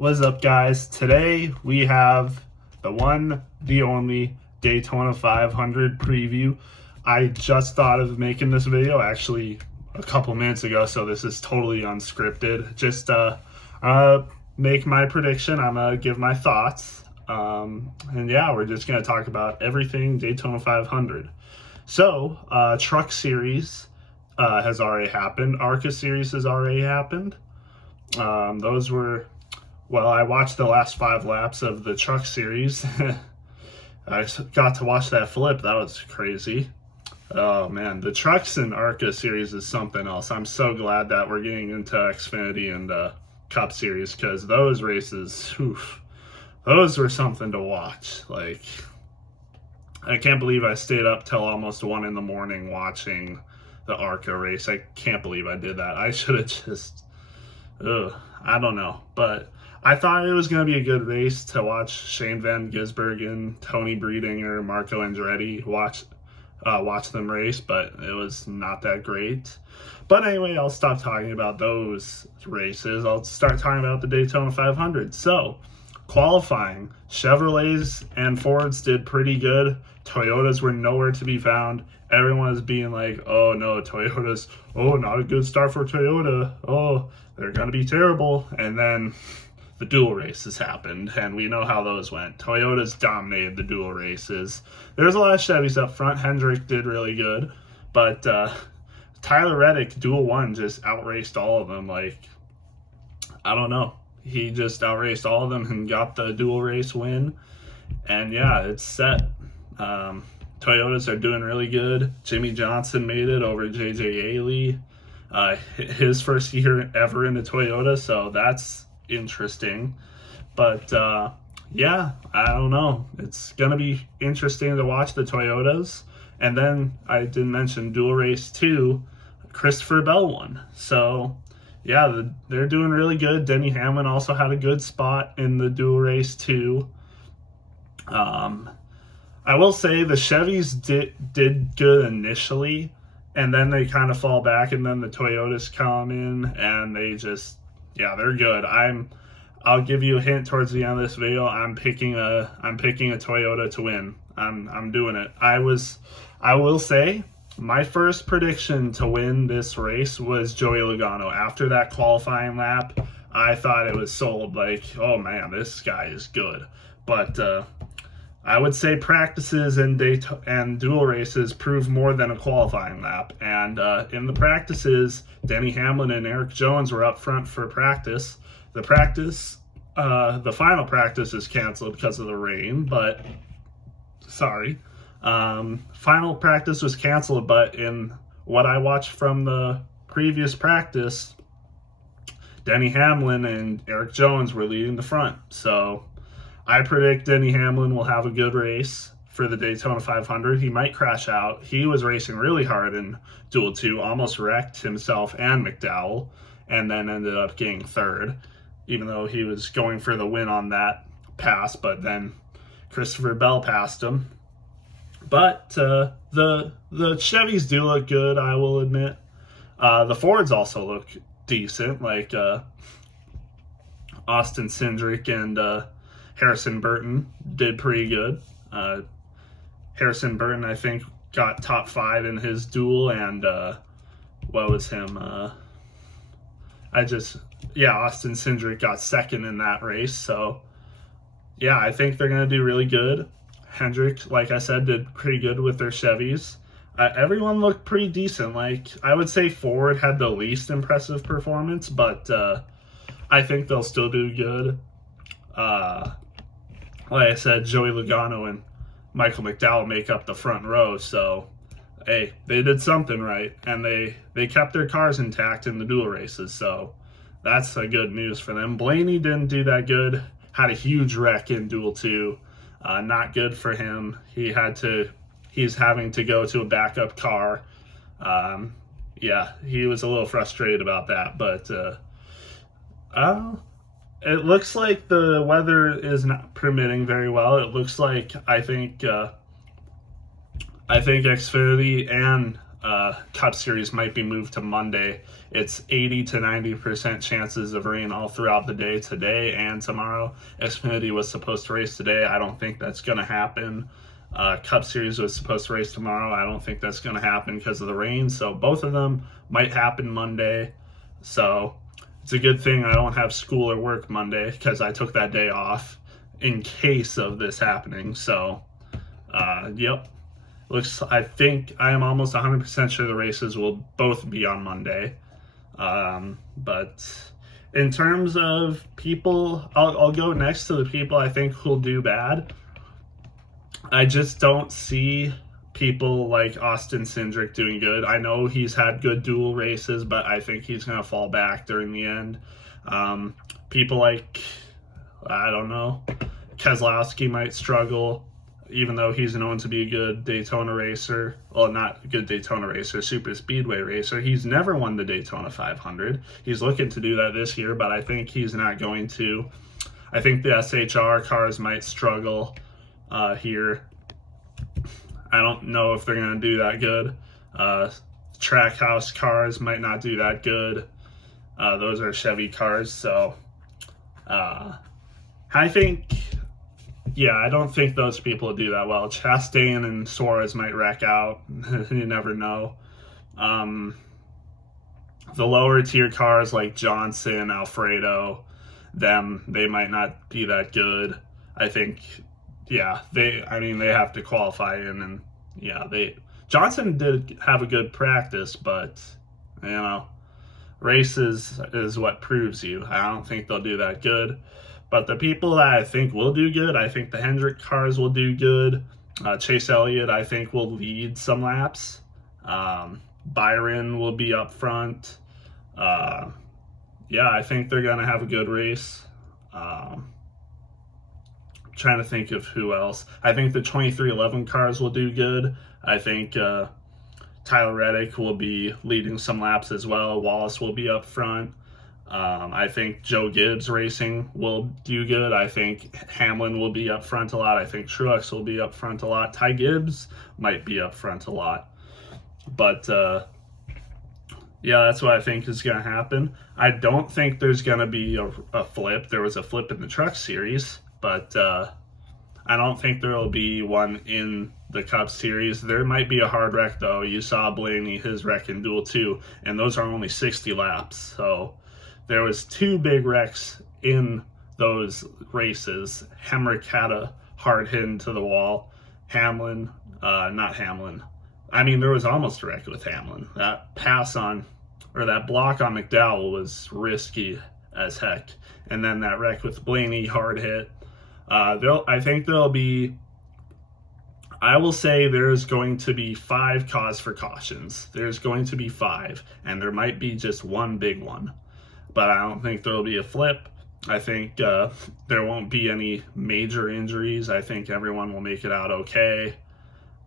What's up, guys? Today we have the one, the only Daytona 500 preview. I just thought of making this video actually a couple minutes ago, so this is totally unscripted. Just make my prediction. I'm gonna give my thoughts, and yeah, we're just gonna talk about everything Daytona 500. So, Truck Series has already happened. ARCA Series has already happened. Those were. Well, I watched the last 5 laps of the Truck Series. I got to watch that flip. That was crazy. Oh, man. The Trucks and ARCA Series is something else. I'm so glad that we're getting into Xfinity and Cup Series, because those races, those were something to watch. Like, I can't believe I stayed up till almost 1 in the morning watching the ARCA race. I can't believe I did that. I should have just... I don't know. But... I thought it was going to be a good race to watch Shane Van Gisbergen, Tony Breedinger, Marco Andretti watch them race, but it was not that great. But anyway, I'll stop talking about those races. I'll start talking about the Daytona 500. So, qualifying, Chevrolets and Fords did pretty good. Toyotas were nowhere to be found. Everyone was being like, oh no, Toyotas, oh, not a good start for Toyota. Oh, they're going to be terrible. And then... the dual races happened, and we know how those went. Toyotas dominated the dual races. There's a lot of Chevys up front. Hendrick did really good, but Tyler Reddick, dual one, just outraced all of them. Like, I don't know. He just outraced all of them and got the dual race win. And yeah, it's set. Toyotas are doing really good. Jimmy Johnson made it over JJ Ailey. His first year ever in a Toyota, so that's interesting. But yeah, I don't know, it's gonna be interesting to watch the Toyotas. And then I didn't mention dual race 2, Christopher Bell won, so yeah, they're doing really good. Denny Hamlin also had a good spot in the dual race 2. I will say the Chevys did good initially, and then they kind of fall back, and then the Toyotas come in and they just, yeah, they're good. I'll give you a hint towards the end of this video. I'm picking a Toyota to win. I'm doing it. I will say my first prediction to win this race was Joey Logano. After that qualifying lap, I thought it was sold. Like, oh man, this guy is good. But I would say practices and dual races prove more than a qualifying lap. And in the practices, Denny Hamlin and Eric Jones were up front for practice. The final practice is canceled because of the rain, but sorry. Final practice was canceled, but in what I watched from the previous practice, Denny Hamlin and Eric Jones were leading the front. So I predict Denny Hamlin will have a good race for the Daytona 500. He might crash out. He was racing really hard in Duel 2, almost wrecked himself and McDowell, and then ended up getting third, even though he was going for the win on that pass, but then Christopher Bell passed him. But the Chevys do look good, I will admit. The Fords also look decent, like Austin Cindric and Harrison Burton did pretty good. Harrison Burton, I think, got top 5 in his duel, and what was him? Austin Cindric got second in that race. So yeah, I think they're going to do really good. Hendrick, like I said, did pretty good with their Chevys. Everyone looked pretty decent. Like, I would say Ford had the least impressive performance, but I think they'll still do good. Like I said, Joey Logano and Michael McDowell make up the front row, so hey, they did something right, and they kept their cars intact in the dual races, so that's a good news for them. Blaney didn't do that good, had a huge wreck in Duel 2, not good for him. He's having to go to a backup car. Yeah, he was a little frustrated about that, but it looks like the weather is not permitting very well. It looks like I think Xfinity and Cup Series might be moved to Monday. It's 80 to 90% chances of rain all throughout the day today and tomorrow. Xfinity was supposed to race today. I don't think that's going to happen. Cup Series was supposed to race tomorrow. I don't think that's going to happen because of the rain. So both of them might happen Monday. So it's a good thing I don't have school or work Monday because I took that day off in case of this happening. So, yep. I think I am almost 100% sure the races will both be on Monday. But in terms of people, I'll go next to the people I think will do bad. I just don't see people like Austin Cindric doing good. I know he's had good dual races, but I think he's going to fall back during the end. People like, I don't know, Keselowski might struggle, even though he's known to be a good Daytona racer. Well, not a good Daytona racer, super speedway racer. He's never won the Daytona 500. He's looking to do that this year, but I think he's not going to. I think the SHR cars might struggle here. I don't know if they're going to do that good. Trackhouse cars might not do that good. Those are Chevy cars, so I think, yeah, I don't think those people will do that well. Chastain and Suarez might wreck out. You never know. The lower tier cars like Johnson, Alfredo, they might not be that good. I think, yeah, they have to qualify in, and yeah, Johnson did have a good practice, but you know, races is what proves you. I don't think they'll do that good. But the people that I think will do good, I think the Hendrick cars will do good. Chase Elliott, I think, will lead some laps. Byron will be up front. Yeah, I think they're going to have a good race. Trying to think of who else. I think the 2311 cars will do good. I think Tyler Reddick will be leading some laps as well. Wallace will be up front. I think Joe Gibbs Racing will do good. I think Hamlin will be up front a lot. I think Truex will be up front a lot. Ty Gibbs might be up front a lot. But yeah, that's what I think is going to happen. I don't think there's going to be a flip. There was a flip in the Truck Series, but I don't think there will be one in the Cup Series. There might be a hard wreck, though. You saw Blaney, his wreck in Duel 2, and those are only 60 laps. So there was two big wrecks in those races. Hemrick had a hard hit into the wall. Not Hamlin. I mean, there was almost a wreck with Hamlin. That that block on McDowell was risky as heck. And then that wreck with Blaney, hard hit. I will say there's going to be 5 cause for cautions. There's going to be 5, and there might be just one big one. But I don't think there'll be a flip. I think there won't be any major injuries. I think everyone will make it out okay.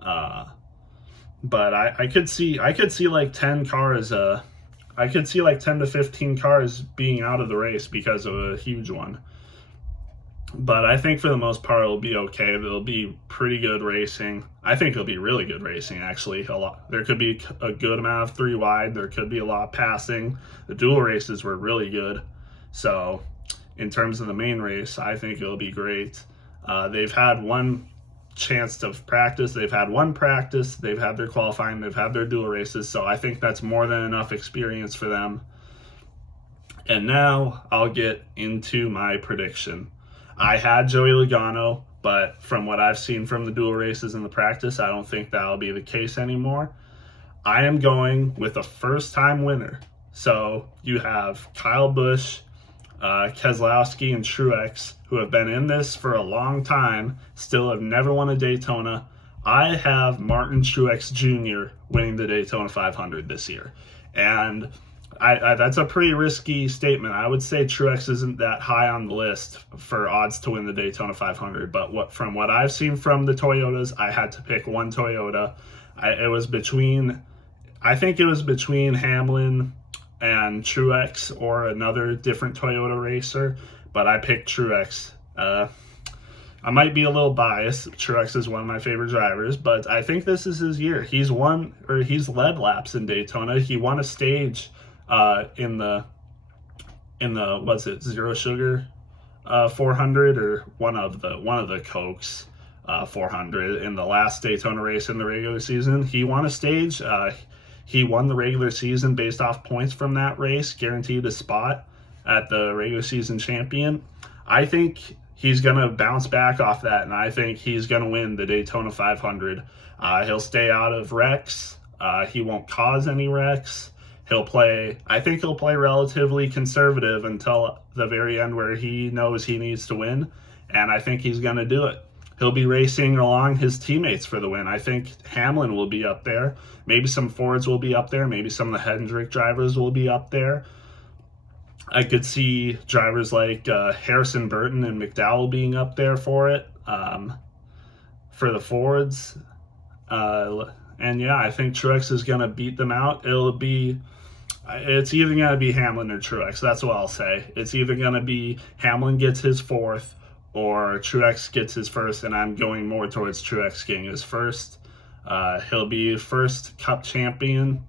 But I could see like 10 cars. I could see like 10 to 15 cars being out of the race because of a huge one. But I think for the most part it'll be okay. There'll be pretty good racing. I think it'll be really good racing, actually. There could be a good amount of 3 wide. There could be a lot of passing. The dual races were really good. So in terms of the main race, I think it'll be great. They've had one chance to practice. They've had one practice. They've had their qualifying. They've had their dual races. So I think that's more than enough experience for them. And now I'll get into my prediction. I had Joey Logano, but from what I've seen from the dual races and the practice, I don't think that'll be the case anymore. I am going with a first-time winner. So you have Kyle Busch, Keselowski, and Truex, who have been in this for a long time, still have never won a Daytona. I have Martin Truex Jr. winning the Daytona 500 this year. And that's a pretty risky statement. I would say Truex isn't that high on the list for odds to win the Daytona 500, but from what I've seen from the Toyotas, I had to pick one Toyota. I think it was between Hamlin and Truex or another different Toyota racer, but I picked Truex. I might be a little biased. Truex is one of my favorite drivers, but I think this is his year. He's led laps in Daytona. He won a stage in the what's it, Zero Sugar 400, or one of the Cokes 400 in the last Daytona race in the regular season. He won a stage. He won the regular season based off points from that race, guaranteed a spot at the regular season champion. I think he's going to bounce back off that, and I think he's going to win the Daytona 500. He'll stay out of wrecks. He won't cause any wrecks. I think he'll play relatively conservative until the very end where he knows he needs to win, and I think he's going to do it. He'll be racing along his teammates for the win. I think Hamlin will be up there. Maybe some Fords will be up there. Maybe some of the Hendrick drivers will be up there. I could see drivers like Harrison Burton and McDowell being up there for it, for the Fords. And yeah, I think Truex is going to beat them out. It's either going to be Hamlin or Truex. That's what I'll say. It's either going to be Hamlin gets his fourth or Truex gets his first, and I'm going more towards Truex getting his first. He'll be first Cup champion,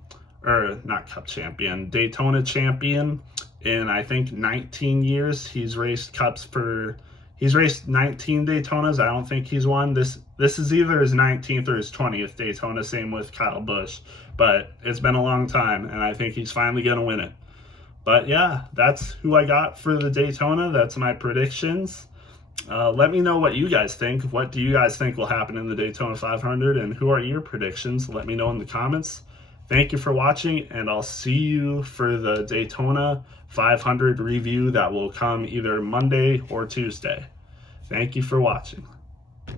or not Cup champion, Daytona champion in, I think, 19 years. He's raced 19 Daytonas. I don't think he's won. This is either his 19th or his 20th Daytona, same with Kyle Busch. But it's been a long time, and I think he's finally going to win it. But yeah, that's who I got for the Daytona. That's my predictions. Let me know what you guys think. What do you guys think will happen in the Daytona 500, and who are your predictions? Let me know in the comments. Thank you for watching, and I'll see you for the Daytona 500 review that will come either Monday or Tuesday. Thank you for watching.